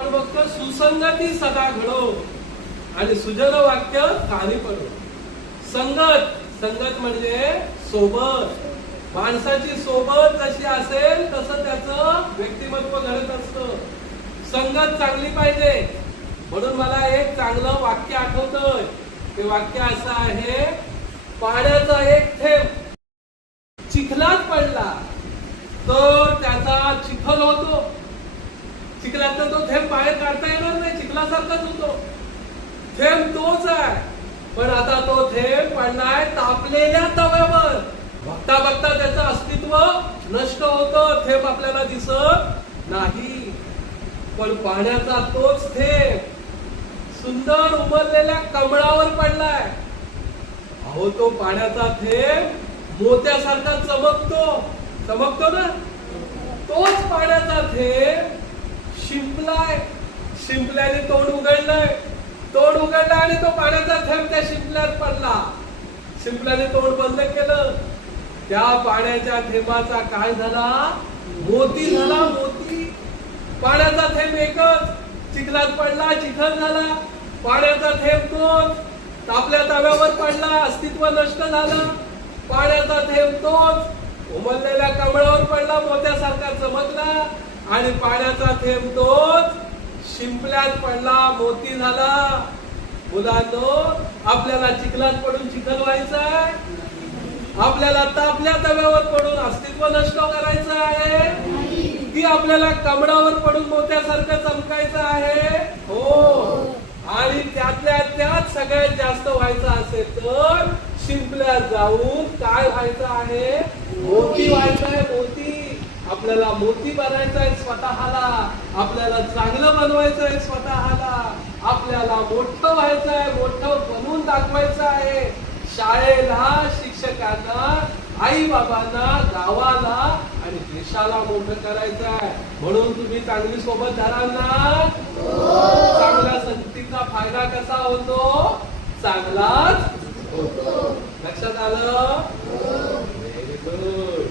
आपण बघतो सुसंगती सदा घडो आणि सुजन वाक्य कानी पडो. संगत, संगत म्हणजे सोबत. माणसाची सोबत जशी असेल तसं त्याचं व्यक्तिमत्व घडत असतं. संगत चांगली पाहिजे. म्हणून मला एक चांगलं वाक्य आठवतंय. ते वाक्य असं आहे, पाण्याचा एक थेंब चिखलात पडला तर त्याचा चिखल होतो. चिखलातनं तो थेंब बाहेर काढता येणार नाही, चिखलासारखाच होतो. थेंब तोच आहे, पण आता तो थेंब पडलाय तापलेल्या तव्यावर. बघता बघता त्याचं अस्तित्व नष्ट होतं, थेंब आपल्याला दिसत नाही. पण पाण्याचा तोच थेंब सुंदर उमललेल्या कमळावर पडलाय. अहो, तो पाण्याचा थेंब मोत्यासारखा चमकतो, चमकतो ना. तोच पाण्याचा थेंब शिंपलाय, शिंपल्याने तोंड उघडलंय, तोंड उघडलं आणि तो पाण्याचा थेंब त्या शिंपल्यात पडला. शिंपल्याने तोंड बंद केलं, त्या पाण्याच्या थेंबाचा काय झाला? मोती झाला, मोती. पाण्याचा थेंब एकच, चिखलात पडला, चिखल झाला. पाण्याचा थेंब तोच, तापल्या तव्यावर पडला, अस्तित्व नष्ट झालं. पाण्याचा थेंब तोच, उमललेल्या कमळावर पडला, मोत्यासारखा चमकला. आणि पाण्याचा थेंब तोच, शिंपल्यात पडला, मोती झाला. मुलांनो, आपल्याला चिखलात पडून चिखल व्हायचंय? आपल्याला तापल्या तव्यावर पडून अस्तित्व नष्ट करायचं आहे की आपल्याला कमळावर पडून मोत्यासारखं चमकायचं आहे? हो. आणि त्यातल्या त्यात सगळ्यात जास्त व्हायचं असेल तर शिंपल्यात जाऊन काय व्हायचं आहे? मोती व्हायचं आहे, मोती. आपल्याला मोती बनायचं आहे स्वतःला, आपल्याला चांगलं बनवायचं आहे स्वतःला, आपल्याला मोठं व्हायचं आहे, मोठं बनवून दाखवायचं आहे. शाळेला, शिक्षकांना, आई बाबांना, गावाला आणि देशाला मोठं करायचं आहे. म्हणून तुम्ही चांगली सोबत धरा ना. चांगल्या संगतीचा फायदा कसा होतो? चांगलाच होतो. लक्षात आलं? Very good.